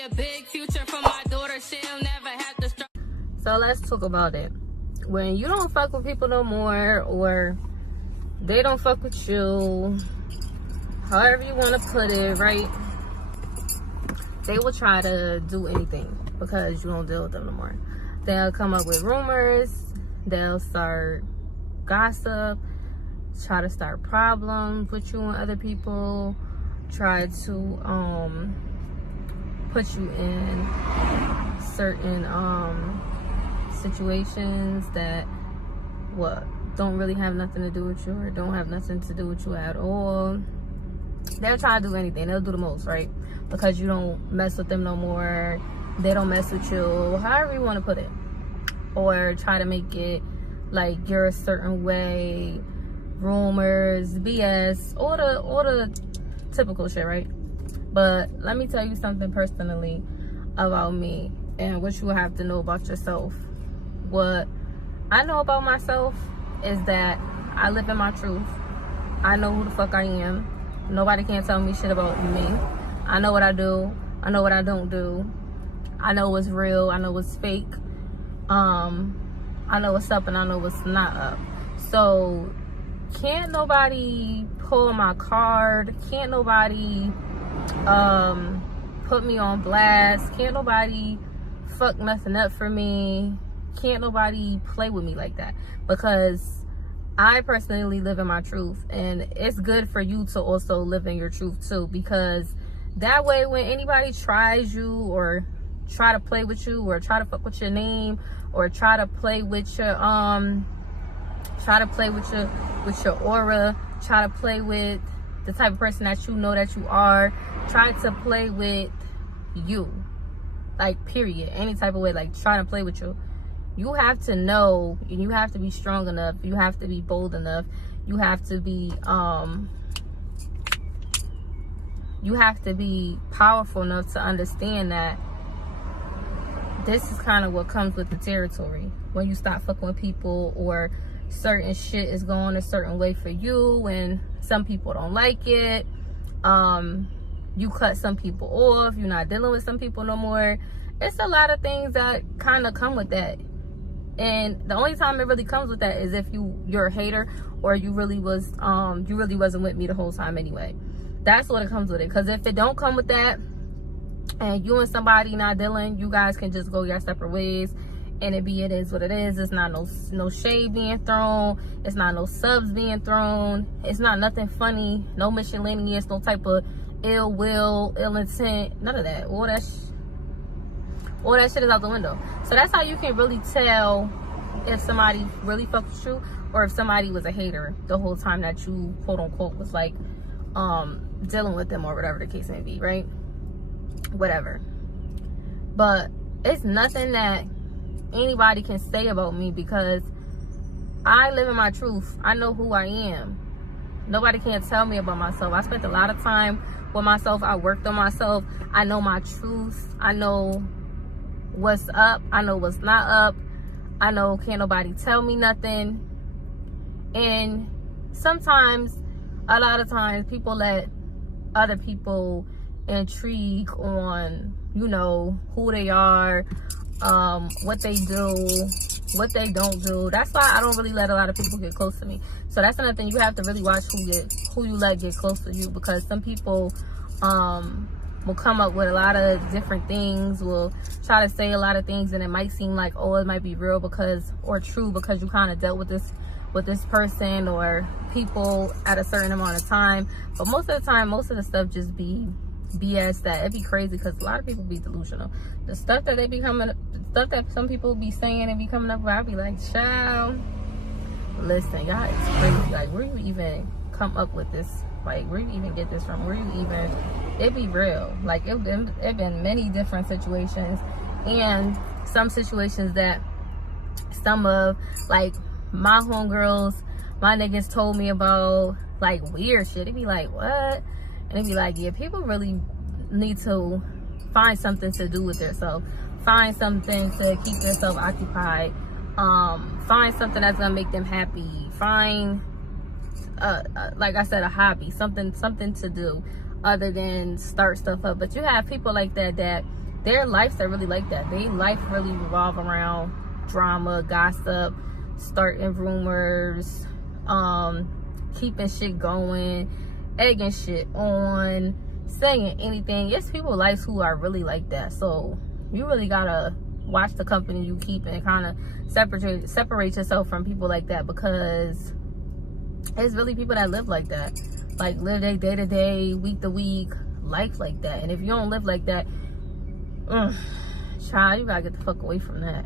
see a big future for my daughter. She'll never have to struggle. So let's talk about it. When you don't fuck with people no more, or they don't fuck with you, however you want to put it, right? They will try to do anything because you don't deal with them no more. They'll come up with rumors. They'll start gossip, try to start problems with you and other people, try to put you in certain situations that don't really have nothing to do with you, or don't have nothing to do with you at all. They'll try to do anything. They'll do the most, right? Because you don't mess with them no more. They don't mess with you, however you want to put it. Or try to make it like you're a certain way, rumors, BS, all the typical shit, right? But let me tell you something personally about me and what you have to know about yourself. What I know about myself is that I live in my truth. I know who the fuck I am. Nobody can tell me shit about me. I know what I do. I know what I don't do. I know what's real. I know what's fake. I know what's up and I know what's not up. So can't nobody pull my card. Can't nobody put me on blast. Can't nobody fuck nothing up for me. Can't nobody play with me like that, because I personally live in my truth, and it's good for you to also live in your truth too, because that way when anybody tries you or try to play with you or try to fuck with your name or try to play with your aura, try to play with the type of person that you know that you are, try to play with you, like period, any type of way, like trying to play with you. You have to know, and you have to be strong enough, you have to be bold enough, you have to be powerful enough to understand that this is kind of what comes with the territory. When you stop fucking with people, or certain shit is going a certain way for you and some people don't like it, you cut some people off, you're not dealing with some people no more. It's a lot of things that kind of come with that. And the only time it really comes with that is if you're a hater, or you really wasn't with me the whole time anyway. That's what it comes with it. Because if it don't come with that, and you and somebody not dealing, you guys can just go your separate ways, and it is what it is. It's not no shade being thrown. It's not no subs being thrown. It's not nothing funny. No miscellaneous, no type of ill will, ill intent, none of that. All that shit is out the window. So that's how you can really tell if somebody really fucks with you, or if somebody was a hater the whole time that you quote unquote was like dealing with them, or whatever the case may be, right? Whatever. But it's nothing that anybody can say about me, because I live in my truth. I know who I am. Nobody can tell me about myself. I spent a lot of time with myself. I worked on myself. I know my truth. I know what's up. I know what's not up. I know can't nobody tell me nothing. And sometimes, a lot of times, people let other people intrigue on, you know, who they are, what they do, what they don't do. That's why I don't really let a lot of people get close to me. So that's another thing. You have to really watch who you let get close to you, because some people will come up with a lot of different things, will try to say a lot of things, and it might seem like, oh, it might be real or true because you kind of dealt with this person or people at a certain amount of time. But most of the time, most of the stuff just be BS. That it'd be crazy, because a lot of people be delusional. The stuff that some people be saying and be coming up with, I'd be like, child, listen, y'all, it's crazy. Like, where you even come up with this? Like, where you even get this from? It be real. Like, it been many different situations, and some situations that some of, like, my homegirls, my niggas told me about, like, weird shit. It'd be like, what? And it'd be like, yeah, people really need to find something to do with themselves. Find something to keep themselves occupied. Find something that's gonna make them happy. Find, like I said, a hobby, something to do other than start stuff up. But you have people like that their lives are really like that. Their life really revolve around drama, gossip, starting rumors, keeping shit going, egging shit on, saying anything. It's people's lives who are really like that. So you really gotta watch the company you keep and kind of separate yourself from people like that, because it's really people that live like that, like live their day-to-day, week-to-week life like that. And if you don't live like that, child, you gotta get the fuck away from that.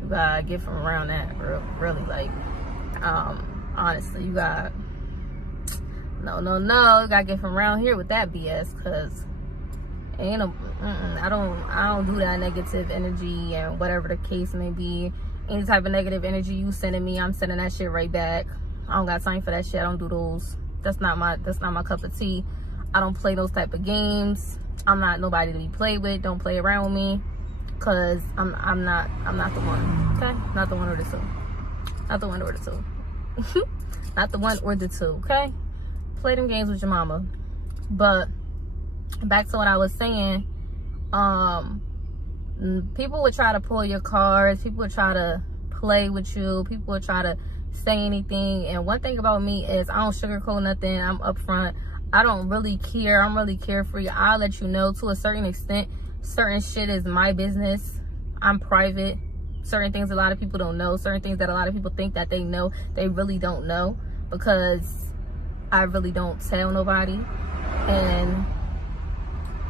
You gotta get from around that, really. Like, honestly, you gotta you gotta get from around here with that BS, because ain't no I don't do that negative energy, and whatever the case may be. Any type of negative energy you sending me, I'm sending that shit right back. I don't got time for that shit. I don't do those. That's not my cup of tea. I don't play those type of games. I'm not nobody to be played with. Don't play around with me, cause I'm not the one. Okay, not the one or the two. Not the one or the two. Not the one or the two. Okay, play them games with your mama. But back to what I was saying. People would try to pull your cards. People would try to play with you. People would try to say anything. And one thing about me is I don't sugarcoat nothing. I'm upfront. I don't really care. I'm really carefree. I'll let you know to a certain extent. Certain shit is my business. I'm private. Certain things a lot of people don't know. Certain things that a lot of people think that they know, they really don't know, because I really don't tell nobody. And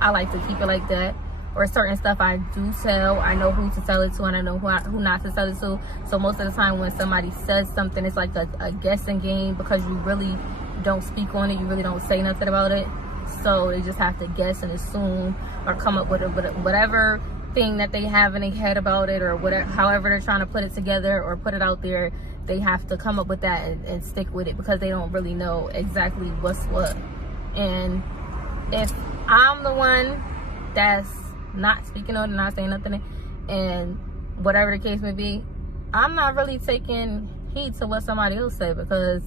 I like to keep it like that. Or certain stuff I do tell, I know who to tell it to, and I know who not to tell it to. So most of the time when somebody says something, it's like a guessing game, because you really don't speak on it. You really don't say nothing about it. So they just have to guess and assume, or come up with whatever thing that they have in their head about it, or whatever, however they're trying to put it together or put it out there. They have to come up with that and stick with it, because they don't really know exactly what's what. And if I'm the one that's not speaking on it, not saying nothing, and whatever the case may be, I'm not really taking heed to what somebody else said, because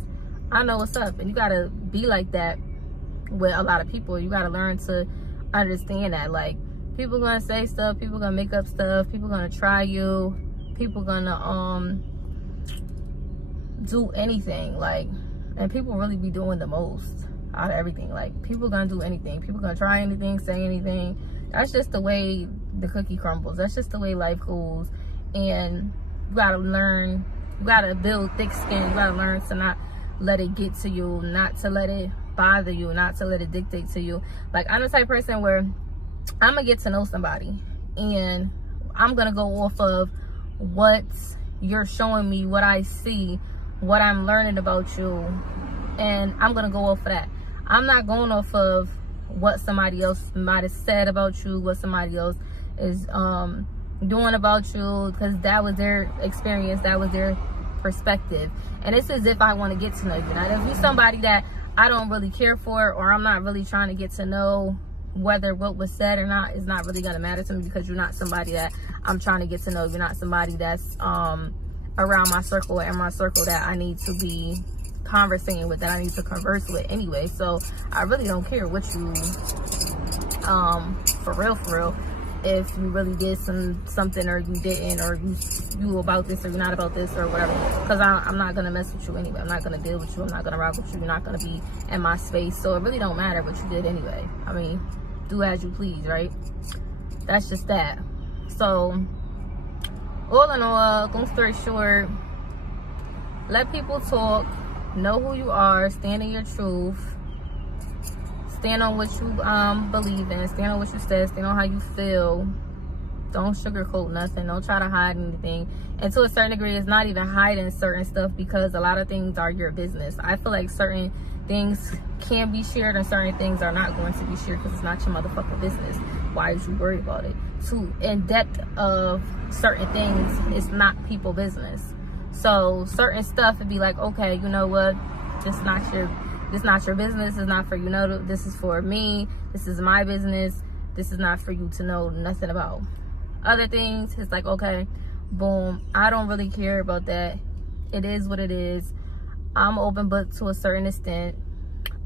I know what's up. And you gotta be like that with a lot of people. You gotta learn to understand that, like, people gonna say stuff, people gonna make up stuff, people gonna try you, people gonna do anything, like, and people really be doing the most out of everything. Like, people gonna do anything, people gonna try anything, say anything. That's just the way the cookie crumbles. That's just the way life goes. And you gotta learn, you gotta build thick skin. You gotta learn to not let it get to you, not to let it bother you, not to let it dictate to you. Like, I'm the type of person where I'm gonna get to know somebody, and I'm gonna go off of what you're showing me, what I see, what I'm learning about you, and I'm gonna go off of that. I'm not going off of what somebody else might have said about you, what somebody else is doing about you, because that was their experience, that was their perspective. And it's as if I want to get to know you. Now, if you're somebody that I don't really care for, or I'm not really trying to get to know, whether what was said or not is not really going to matter to me, because you're not somebody that I'm trying to get to know. You're not somebody that's around my circle and my circle that I need to be conversing with, that I need to converse with anyway. So I really don't care what you for real, if you really did something or you didn't, or you about this or you're not about this or whatever, because I'm not gonna mess with you anyway. I'm not gonna deal with you. I'm not gonna rock with you. You're not gonna be in my space. So it really don't matter what you did anyway. I mean, do as you please, right? That's just that. So all in all, long story short, let people talk. Know who you are. Stand in your truth. Stand on what you believe in. Stand on what you said. Stand on how you feel. Don't sugarcoat nothing. Don't try to hide anything. And to a certain degree, it's not even hiding certain stuff, because a lot of things are your business. I feel like certain things can be shared and certain things are not going to be shared, because it's not your motherfucking business. Why is you worried about it? To in depth of certain things, it's not people business. So certain stuff would be like, okay, you know what? This not your business. It's not for you to know. This is for me. This is my business. This is not for you to know nothing about. Other things, it's like, okay, boom. I don't really care about that. It is what it is. I'm open book to a certain extent.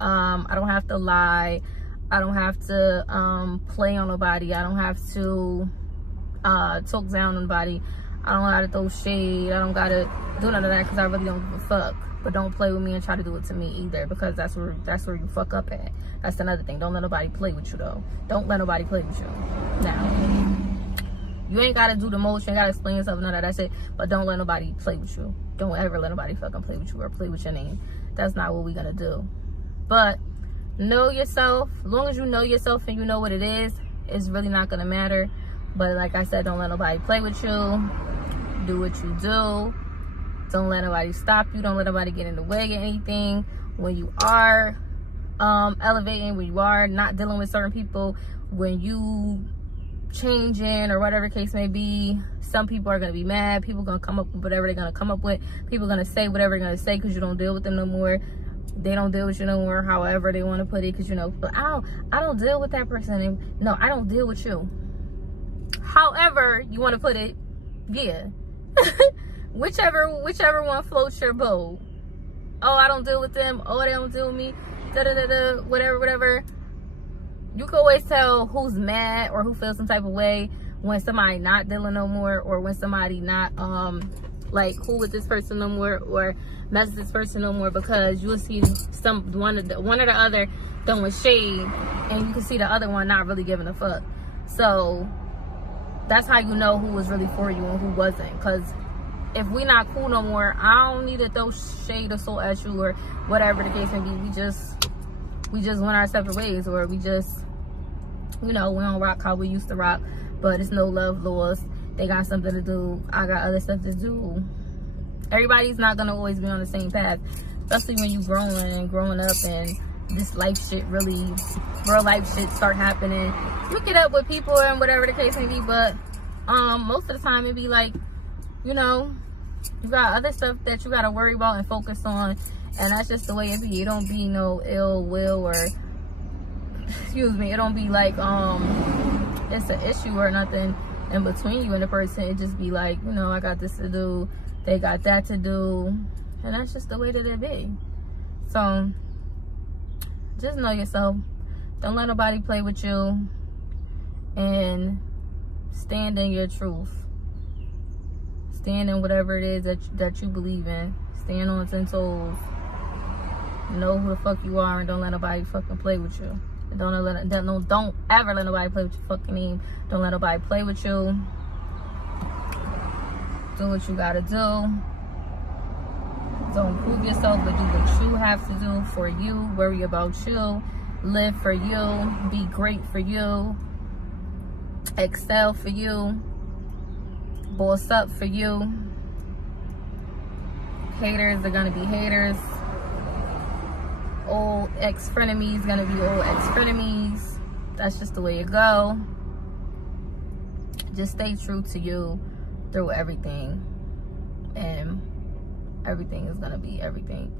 I don't have to lie. I don't have to play on nobody. I don't have to talk down on nobody. I don't gotta throw shade. I don't gotta do none of that because I really don't give a fuck. But don't play with me and try to do it to me either, because that's where you fuck up at. That's another thing. Don't let nobody play with you though. Don't let nobody play with you. Now, you ain't gotta do the most. You ain't gotta explain yourself. None of that shit. But don't let nobody play with you. Don't ever let nobody fucking play with you or play with your name. That's not what we gonna do. But know yourself. As long as you know yourself and you know what it is, it's really not gonna matter. But like I said, don't let nobody play with you. Do what you do. Don't let nobody stop you. Don't let nobody get in the way of anything. When you are elevating, when you are not dealing with certain people, when you changing or whatever case may be, some people are going to be mad. People are going to come up with whatever they're going to come up with. People are going to say whatever they're going to say because you don't deal with them no more. They don't deal with you no more, however they want to put it, because, you know, but I don't deal with that person. And no, I don't deal with you. However you want to put it, yeah. whichever one floats your boat. Oh, I don't deal with them. Oh, they don't deal with me. Da-da-da-da, whatever. You can always tell who's mad or who feels some type of way when somebody not dealing no more, or when somebody not like cool with this person no more, or mess with this person no more, because you'll see one or the other throwing shade, and you can see the other one not really giving a fuck. So that's how you know who was really for you and who wasn't. Because if we not cool no more, I don't need to throw shade or salt at you or whatever the case may be. We just went our separate ways, or we just, you know, we don't rock how we used to rock. But it's no love lost. They got something to do. I got other stuff to do. Everybody's not gonna always be on the same path, especially when you growing up and this life shit, really real life shit start happening. You get up with people and whatever the case may be, but most of the time it be like, you know, you got other stuff that you gotta worry about and focus on, and that's just the way it be. It don't be no ill will, or excuse me, it don't be like it's an issue or nothing in between you and the person. It just be like, you know, I got this to do, they got that to do, and that's just the way that it be. So just know yourself. Don't let nobody play with you, and stand in your truth. Stand in whatever it is that you believe in. Stand on 10 toes. Know who the fuck you are, and don't let nobody fucking play with you. Don't ever let nobody play with your fucking name. Don't let nobody play with you. Do what you gotta do. Don't prove yourself, but do what you have to do for you. Worry about you. Live for you. Be great for you. Excel for you. Boss up for you. Haters are gonna be haters. Old ex-frenemies gonna be old ex-frenemies. That's just the way it go. Just stay true to you through everything, and everything is gonna be everything.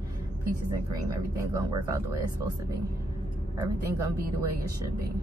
Peaches and cream. Everything gonna work out the way it's supposed to be. Everything gonna be the way it should be.